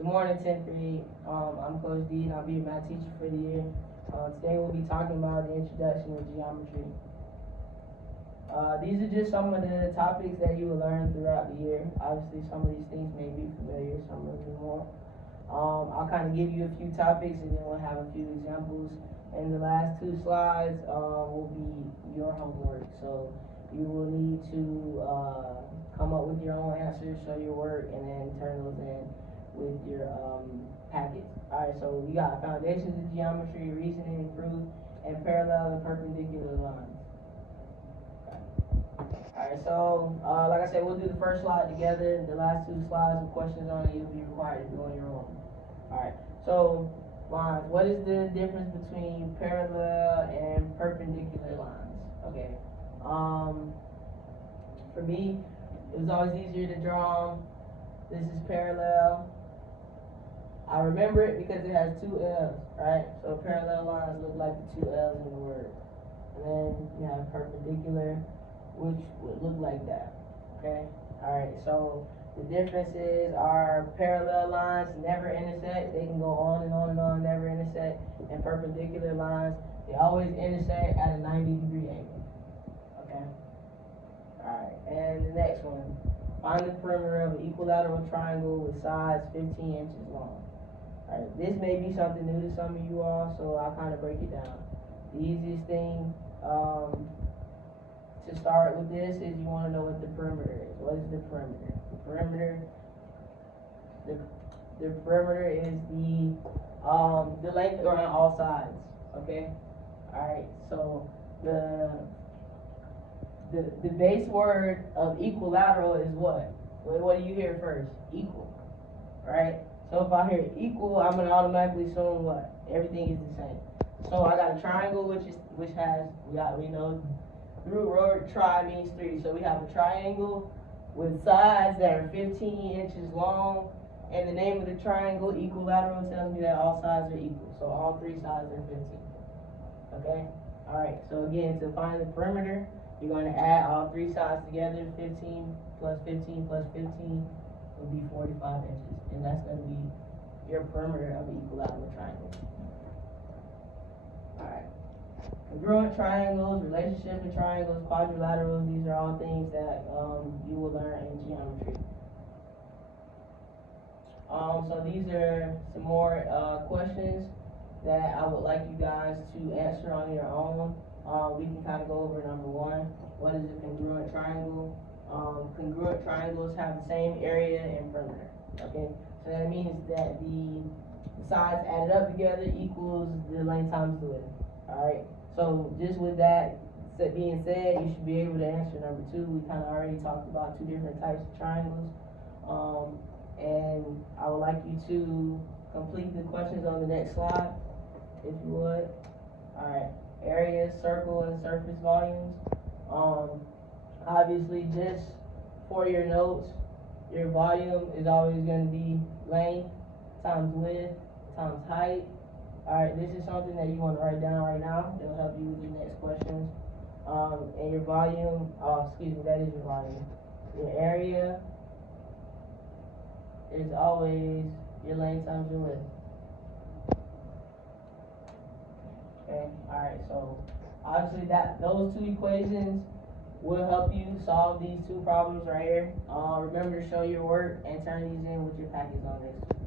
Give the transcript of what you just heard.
Good morning, 10th grade. I'm Coach D, and I'll be your math teacher for the year. Today we'll be talking about the introduction of geometry. These are just some of the topics that you will learn throughout the year. Obviously, some of these things may be familiar, some of them won't. I'll kind of give you a few topics, and then we'll have a few examples. And the last two slides will be your homework. So you will need to come up with your own answers, show your work, and then turn those in with your packets. Alright, so we got foundations of geometry, reasoning, proof, and parallel and perpendicular lines. Alright, so like I said, we'll do the first slide together. The last two slides with questions on it, you'll be required to do on your own. Alright, so lines. What is the difference between parallel and perpendicular lines? Okay. For me, it was always easier to draw them. This is parallel. I remember it because it has two L's, right? So parallel lines look like the two L's in the word. And then you have perpendicular, which would look like that, okay? All right, so the differences are parallel lines never intersect. They can go on and on and on, never intersect. And perpendicular lines, they always intersect at a 90-degree angle, okay? All right, and the next one. Find the perimeter of an equilateral triangle with sides 15 inches long. Alright, this may be something new to some of you all, so I'll kind of break it down. The easiest thing to start with this is you want to know what the perimeter is. What is the perimeter? The perimeter is the length around all sides. Okay? Alright, so the base word of equilateral is what? What do you hear first? Equal. Right? So if I hear equal, I'm gonna automatically assume what? Everything is the same. So I got a triangle which has we know the root word tri means 3. So we have a triangle with sides that are 15 inches long, and the name of the triangle, equilateral, tells me that all sides are equal. So all 3 sides are 15. Okay? Alright, so again, to find the perimeter, you're going to add all 3 sides together. 15 plus 15 plus 15 will be 45 inches. And that's going to be your perimeter of an equilateral triangle. Alright. Congruent triangles, relationship of triangles, quadrilaterals, these are all things that you will learn in geometry. So these are some more questions that I would like you guys to answer on your own. We can kind of go over number 1. What is a congruent triangle? Congruent triangles have the same area and perimeter. Okay, so that means that the sides added up together equals the length times the width. Alright, so just with that being said, you should be able to answer number 2. We kind of already talked about 2 different types of triangles. And I would like you to complete the questions on the next slide, if you would. Alright, area, circle, and surface volumes. Obviously, just for your notes, your volume is always going to be length times width times height. Alright, this is something that you want to write down right now. It'll help you with your next questions. And your volume, that is your volume. Your area is always your length times your width. Okay, alright, so obviously those 2 equations will help you solve these 2 problems right here. Remember to show your work and turn these in with your packets on next week.